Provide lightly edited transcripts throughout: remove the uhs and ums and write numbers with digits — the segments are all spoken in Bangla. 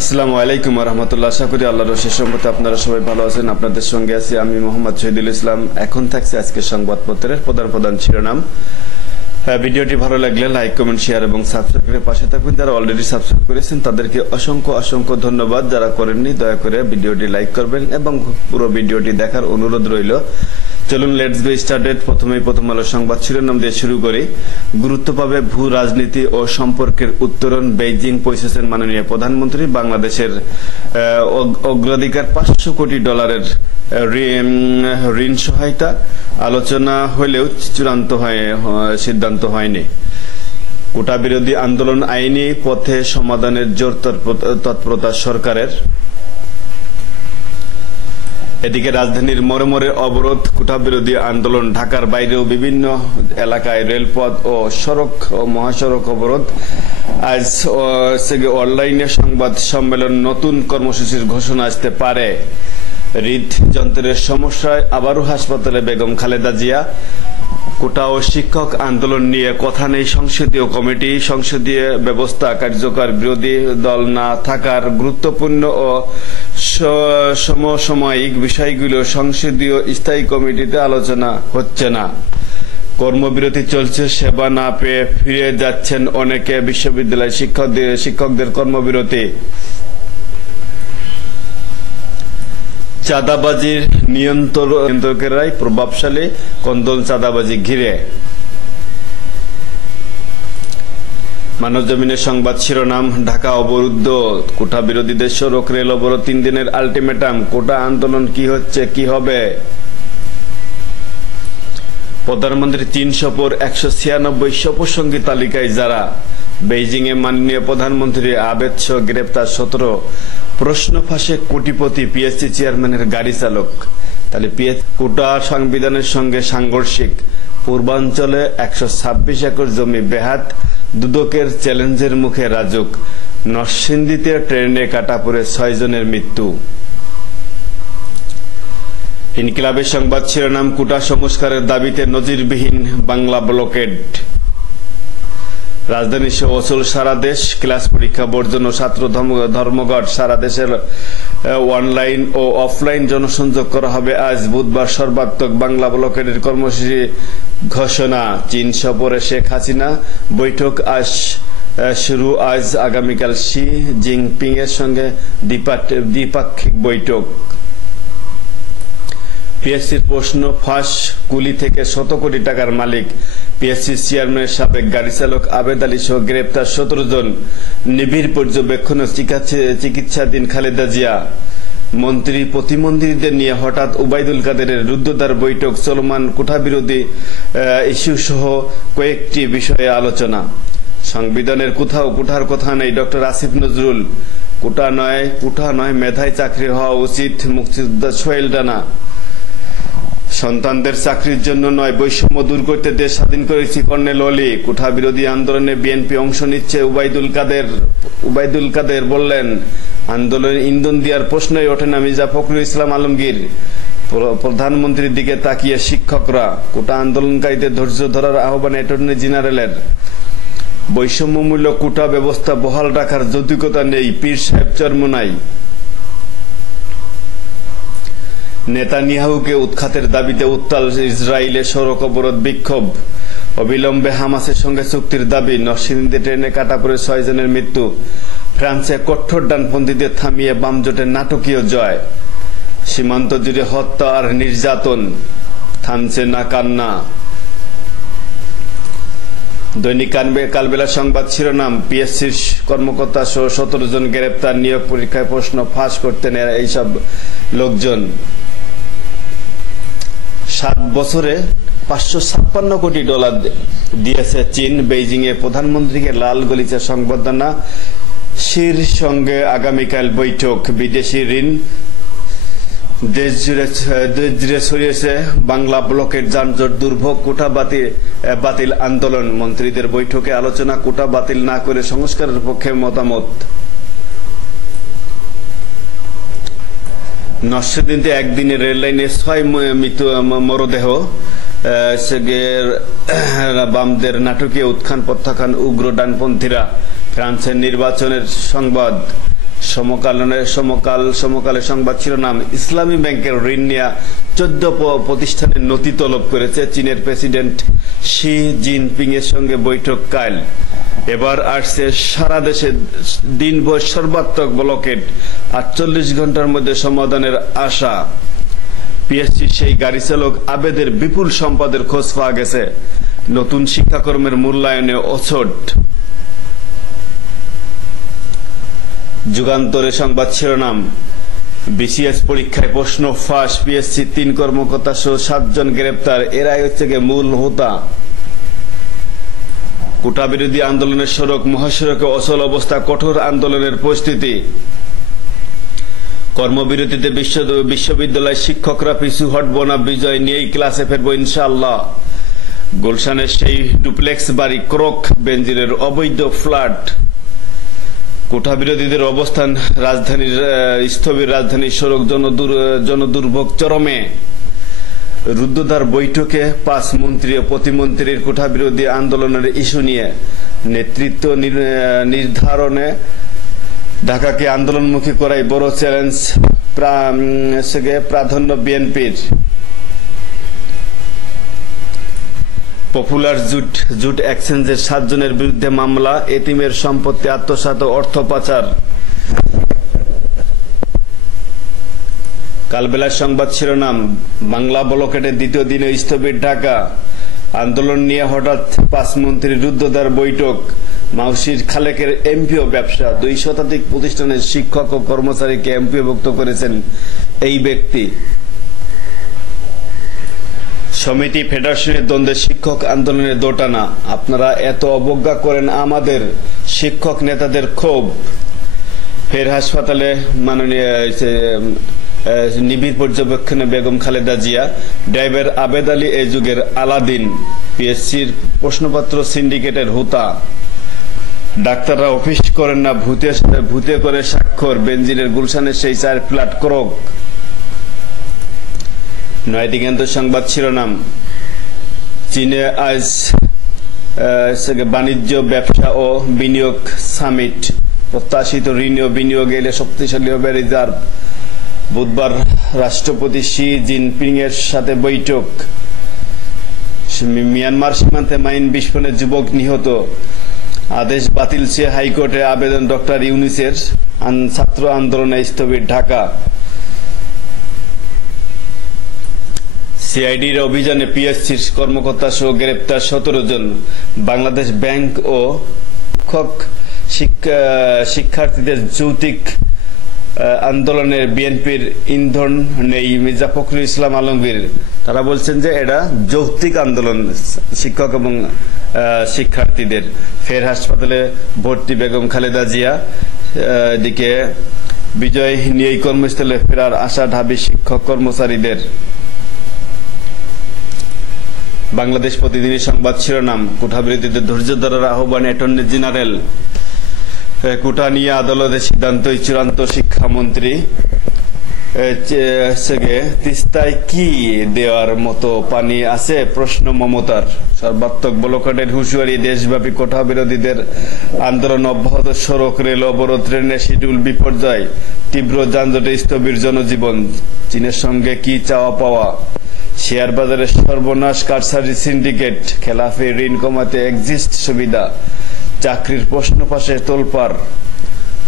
আসসালামু আলাইকুম ওয়া রাহমাতুল্লাহ। আশা করি আল্লাহর অশেষ রহমতে আপনারা সবাই ভালো আছেন। আপনাদের সঙ্গে আছি আমি মোহাম্মদ শহীদুল ইসলাম। এখন থাকছে আজকের সংবাদপত্রের প্রধান শিরোনাম। ভিডিওটি ভালো লাগলে লাইক, কমেন্ট, শেয়ার এবং সাবস্ক্রাইব করে পাশে থাকবেন। যারা অলরেডি সাবস্ক্রাইব করেছেন তাদেরকে অসংখ্য ধন্যবাদ। যারা করেননি দয়া করে ভিডিওটি লাইক করবেন এবং পুরো ভিডিওটি দেখার অনুরোধ রইল। চলুন লেটস গো স্টার্টেড। প্রথম আলো সংবাদ শিরোনাম দিয়ে শুরু করি। গুরুত্ব পাবে ভূ রাজনীতি ও সম্পর্কের উত্তরণ। বেইজিং পৌঁছেছেন মাননীয় প্রধানমন্ত্রী। বাংলাদেশের অগ্রাধিকার $500 কোটি ঋণ সহায়তা। আলোচনা হলেও চূড়ান্ত সিদ্ধান্ত হয়নি। কোটা বিরোধী আন্দোলন আইনি পথে সমাধানের জোর তৎপরতা সরকারের। এদিকে রাজধানীর মোড়ে অবরোধ, কোটা বিরোধী আন্দোলন। ঢাকার বাইরেও বিভিন্ন এলাকায় রেলপথ ও সড়ক ও মহাসড়ক অবরোধ। আজ অনলাইনে সংবাদ সম্মেলন। নতুন কর্মসূচির ঘোষণা আসতে পারে। হৃদযন্ত্রের সমস্যায় আবারও হাসপাতালে বেগম খালেদা জিয়া। কোটা ও শিক্ষক আন্দোলন নিয়ে কথা নেই সংসদীয় কমিটি। সংসদীয় ব্যবস্থা কার্যকর, বিরোধী দল না থাকার গুরুত্বপূর্ণ ও সমসাময়িক বিষয়গুলো সংসদীয় স্থায়ী কমিটিতে আলোচনা হচ্ছে না। কর্মবিরতি চলছে, সেবা না পেয়ে ফিরে যাচ্ছেন অনেকে। বিশ্ববিদ্যালয় শিক্ষকদের কর্মবিরতি। চাঁদাবাজির নিয়ন্ত্রকেরাই প্রভাবশালী, কোন্দল চাঁদাবাজি ঘিরে। মানবজমিনের সংবাদ শিরোনাম। ঢাকা অবরুদ্ধ, কোটা বিরোধীদের সড়ক রেল অবরোধ। 3 দিনের আলটিমেটাম। কোটা আন্দোলন কি হচ্ছে, কি হবে? প্রধানমন্ত্রী চীন সফর। 196 সফরসঙ্গী তালিকায় যারা। বেইজিং এ মাননীয় প্রধানমন্ত্রী আবেদ সহ গ্রেপ্তার 17। প্রশ্ন ফাঁসে কোটিপতি পিএসসি চেয়ারম্যানের গাড়ি চালক। তাহলে কোটা সংবিধানের সঙ্গে সাংঘর্ষিক। পূর্বাঞ্চলে 126 একর জমি বেহাত। দুদকের চ্যালেঞ্জের মুখে রাজুক। নরসিংদীতে ট্রেনে কাটা পড়ে 6 জনের মৃত্যু। ইনকিলাবের সংবাদ শিরোনাম। কোটা সংস্কারের দাবিতে নজিরবিহীন বাংলা ব্লকেড। রাজধানী সহ অচল সারা দেশ। ক্লাস পরীক্ষা বর্জন ও ছাত্র ধর্মঘট। সারা দেশের অনলাইন ও অফলাইন জনসংযোগ করা হবে আজ বুধবার। সর্বাত্মক বাংলা ব্লকেডের কর্মসূচি ঘোষণা। চীন সফরে শেখ হাসিনা। বৈঠক আজ শুরু। আজ আগামীকাল শি জিনপিং এর সঙ্গে দ্বিপাক্ষিক বৈঠক। পিএসসির প্রশ্ন ফাঁস। কুলি থেকে 100 কোটি টাকার মালিক। পিএসসি চেয়ারম্যানের সাবেক গাড়ি চালক আবেদ আলী সহ গ্রেপ্তার 17 জন। নিবিড় পর্যবেক্ষণে চিকিৎসাধীন খালেদা জিয়া। মন্ত্রী প্রতিমন্ত্রীদের নিয়ে হঠাৎ ওবায়দুল কাদেরের রুদ্ধদ্বার বৈঠক। চলমান কোটা বিরোধী ইস্যু সহ কয়েকটি বিষয়ে আলোচনা। সংবিধানের কোথাও কোটার কথা নেই। ডক্টর আসিফ নজরুল। কোটা নয় মেধায় চাকরি হওয়া উচিত। মুক্তিযোদ্ধা সোহেল রানা। সন্তানদের চাকরির জন্য নয়, বৈষম্য দূর করতে দেশ স্বাধীন করেছি কর্নেল অলি। কোটা বিরোধী আন্দোলনে বিএনপি অংশ নিচ্ছে। উবাইদুল কাদের বললেন, আন্দোলনে ইন্ধন দেওয়ার প্রশ্নই ওঠে না। মির্জা ফখরুল ইসলাম আলমগীর। প্রধানমন্ত্রীর দিকে তাকিয়ে শিক্ষকরা। কোটা আন্দোলনকারীদের ধৈর্য ধরার আহ্বান অ্যাটর্নি জেনারেলের। বৈষম্যমূলক কোটা ব্যবস্থা বহাল রাখার যৌক্তিকতা নেই, পীর সাহেব চরমোনাই। নেতানিয়াহুকে উৎখাতের দাবিতে উত্তাল ইসরায়েলে সড়ক অবরোধ, বিক্ষোভ। অবিলম্বে হামাসের সঙ্গে চুক্তির দাবি। নরসিংদীতে ট্রেনে কাটা পড়ে 6 জনের মৃত্যু। ফ্রান্সে কঠোর ডানপন্থীদের থামিয়ে বাম জোটের নাটকীয় জয়। সীমান্ত জুড়ে হত্যা আর নির্যাতন, থামছে না কান্না। দৈনিক কালবেলা সংবাদ শিরোনাম। পিএসসির কর্মকর্তা সহ 17 জন গ্রেপ্তার। নিয়োগ পরীক্ষায় প্রশ্ন ফাঁস করতেন এইসব লোকজন। 7 বছরে $556 কোটি দিয়েছে চীন। বেইজিং এ প্রধানমন্ত্রীকে লাল গলিচে সংবর্ধনা। শির সঙ্গে আগামীকাল বৈঠক। বিদেশি ঋণ দেশ জুড়ে ছড়িয়েছে বাংলা ব্লকের যানজট, দুর্ভোগ। কোটা বাতিল আন্দোলন। মন্ত্রীদের বৈঠকে আলোচনা। কোটা বাতিল না করে সংস্কারের পক্ষে মতামত। নরসিংদীতে একদিনে রেললাইনে 6 মরদেহ। বামদের নাটকীয় উত্থান প্রত্যাখ্যান উগ্র ডানপন্থীরা। ফ্রান্সের নির্বাচনের সংবাদ। সমকালে সংবাদ শিরোনাম, ইসলামী ব্যাংকের ঋণ নেওয়া 14 প্রতিষ্ঠানের নথি তলব করেছে চীনের প্রেসিডেন্ট শি জিনপিং এর সঙ্গে বৈঠক কাল। এবার আসছে সারা দেশে দিনভর সর্বাত্মক ব্লকেড, 48 ঘন্টার মধ্যে সমাধানের আশা। পিএসসি সেই গাড়ি চালক আবেদের বিপুল সম্পদের খোঁজ পাওয়া গেছে। নতুন শিক্ষাকর্মের মূল্যায়নে অছট। যুগান্তরে সংবাদ শিরোনাম, বিসিএস পরীক্ষায় প্রশ্ন ফাঁস, পিএসসি 3 কর্মকর্তা সহ 7 জন গ্রেপ্তার। এরাই হচ্ছে মূল হোতা। কোটা বিরোধী আন্দোলনের সড়ক মহাসড়কে অচল অবস্থা, কঠোর আন্দোলনের পরিস্থিতি। কর্মবিরতিতে বিশ্ববিদ্যালয় শিক্ষকরা পিছু হটব না, বিজয় নিয়েই ক্লাসে ফেরবো ইনশাআল্লাহ। গুলশানের সেই ডুপ্লেক্স বাড়ি ক্রোক, বেনজিরের অবৈধ ফ্ল্যাট। কোটা বিরোধীদের অবস্থান, স্থবির রাজধানীর সড়ক জনদুর্ভোগ চরমে। রুদ্ধদ্বার বৈঠকে 5 মন্ত্রী ও প্রতিমন্ত্রীর কোটা বিরোধী আন্দোলনের ইস্যু নিয়ে নেতৃত্ব নির্ধারণে ঢাকাকে আন্দোলনমুখী করাই বড় চ্যালেঞ্জ, প্রাধান্য বিএনপির। পপুলার জুট এক্সচেঞ্জের 7 জনের বিরুদ্ধে মামলা, এতিমের সম্পত্তি আত্মসাৎ ও অর্থ পাচার। কালবেলার সংবাদ শিরোনাম, বাংলা ব্লকেটের দ্বিতীয় দিনে স্থবির ঢাকা। আন্দোলন নিয়ে হঠাৎ 5 মন্ত্রীর রুদ্ধদ্বার বৈঠক। মাউশির খালেকের এমপিও ব্যবসা, 2 শতাধিক প্রতিষ্ঠানের শিক্ষক ও কর্মচারীকে এমপিওভুক্ত করেছেন এই ব্যক্তি। সমিতি ফেডারেশনের দ্বন্দ্বে শিক্ষক আন্দোলনের দোটানা, আপনারা এত অবজ্ঞা করেন আমাদের, শিক্ষক নেতাদের ক্ষোভ। ফের হাসপাতালে মাননীয় নিবিড় পর্যবেক্ষণে বেগম খালেদা জিয়া, ড্রাইভার আবেদ আলী এই যুগের আলাদিন। পিএসসির প্রশ্নপত্র সিন্ডিকেটের হুতা। ডাক্তাররা অফিস করেন না, ভূতে করে স্বাক্ষর, বেনজিরের গুলশানের সেই 4 ফ্ল্যাট ক্রোক। নয়াদিগন্ত সংবাদ শিরোনাম, চীনে আজ বাণিজ্য, ব্যবসা ও বিনিয়োগ সামিট। প্রত্যাশিত ঋণ ও বিনিয়োগ এলে শক্তিশালী হবে রিজার্ভ। বুধবার রাষ্ট্রপতি শি জিনপিং এর সাথে বৈঠক। মিয়ানমার সীমান্তে মাইন বিস্ফোরণে যুবক নিহত। আদেশ বাতিল চেয়ে হাইকোর্টে আবেদন ডক্টর ইউনূসের। ছাত্র আন্দোলনে স্থবির ঢাকা। সিআইডির অভিযানে পিএসসির কর্মকর্তা সহ গ্রেপ্তার 17 জন। বাংলাদেশ ব্যাংক ও শিক্ষার্থীদের যৌক্তিক আন্দোলনের বিএনপির ইন্ধন নেই, মির্জা ফখরুল ইসলাম আলমগীর। তারা বলছেন যে এটা যৌক্তিক আন্দোলন শিক্ষক এবং শিক্ষার্থীদের। ফের হাসপাতালে ভর্তি বেগম খালেদা জিয়া। এদিকে বিজয় নিয়েই কর্মস্থলে ফেরার আশা ঢাবি শিক্ষক কর্মচারীদের। বাংলাদেশ প্রতিদিনের সংবাদ শিরোনাম, কোটা বিরোধীদের ধৈর্য ধরার আহ্বান অ্যাটর্নি জেনারেল। কোটা নিয়ে আদালতের সিদ্ধান্তই চূড়ান্ত, শিক্ষামন্ত্রী। তিস্তায় কি দেওয়ার মতো পানি আছে, প্রশ্ন মমতার। সর্বাত্মক ব্লকেডের হুঁশিয়ারি, দেশব্যাপী কোটা বিরোধীদের আন্দোলন অব্যাহত। সড়ক, রেল অবরোধ, ট্রেনের শিডিউল বিপর্যয়, তীব্র যানজটে স্থবির জনজীবন। চীনের সঙ্গে কি চাওয়া পাওয়া। শেয়ার বাজারে সর্বনাশ, কারসাজি সিন্ডিকেট। খেলাফি ঋণ কমাতে এক্সিস্ট সুবিধা। চাকরির প্রশ্ন ফাঁসে তোলপাড়।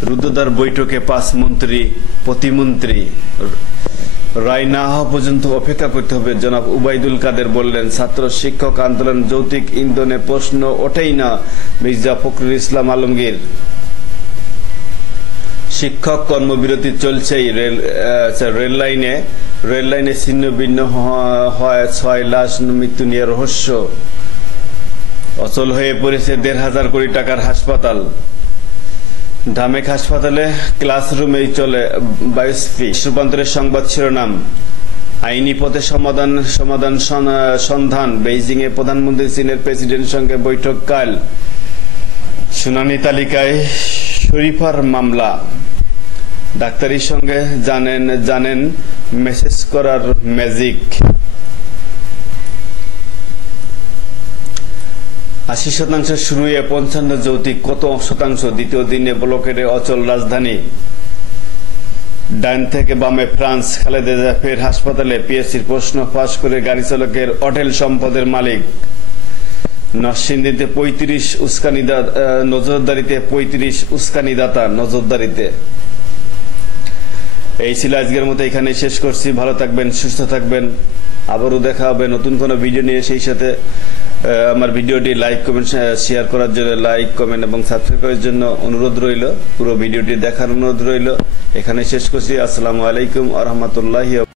রুদ্ধদ্বার বৈঠকে 5 মন্ত্রী প্রতিমন্ত্রী। রায় না হওয়া পর্যন্ত অপেক্ষা করতে হবে, জনাব উবাইদুল কাদের বললেন। ছাত্র শিক্ষক আন্দোলন, যৌক্তিক ইন্ধনে প্রশ্ন ওঠেই না, মির্জা ফখরুল ইসলাম আলমগীর। শিক্ষক কর্মবিরতি চলছেই। রেল লাইনে ছিন্ন ভিন্ন হয় 6 লাশ, মৃত্যু নিয়ে রহস্য। অচল হয়ে পড়েছে 1,500 কোটি টাকার হাসপাতাল। ঢামেক হাসপাতালে ক্লাসরুমেই চলে বায়োস্ফি। রূপান্তরের সংবাদ শিরোনাম, আইনি পথে সন্ধান। বেইজিং এ প্রধানমন্ত্রী চীনের প্রেসিডেন্টের সঙ্গে বৈঠক কাল। শুনানি তালিকায় শরীফার মামলা। ডাক্তারির সঙ্গে জানেন মেসেজ করার ম্যাজিক। 80% শুরু হয়ে 55 যৌক্তিক, কত শতাংশ? দ্বিতীয় দিনে ব্লকেডে অচল রাজধানী। ডান থেকে বামে ফ্রান্স, খালেদা জিয়া ফের হাসপাতালে, পিএসসির প্রশ্ন ফাঁস করে গাড়ি চালকের অটেল সম্পদের মালিক। নরসিংদীতে 35 নজরদারিতে 35 উস্কানিদাতা নজরদারিতে। এই ছিল আজকের মতো, এখানে শেষ করছি। ভালো থাকবেন, সুস্থ থাকবেন, আবারও দেখা হবে নতুন কোনো ভিডিও নিয়ে। সেই সাথে আমার ভিডিওটি লাইক কমেন্ট শেয়ার করার জন্য, লাইক কমেন্ট এবং সাবস্ক্রাইব করার জন্য অনুরোধ রইল। পুরো ভিডিওটি দেখার অনুরোধ রইল। এখানে শেষ করছি। আসসালামু আলাইকুম ওয়া রাহমাতুল্লাহি।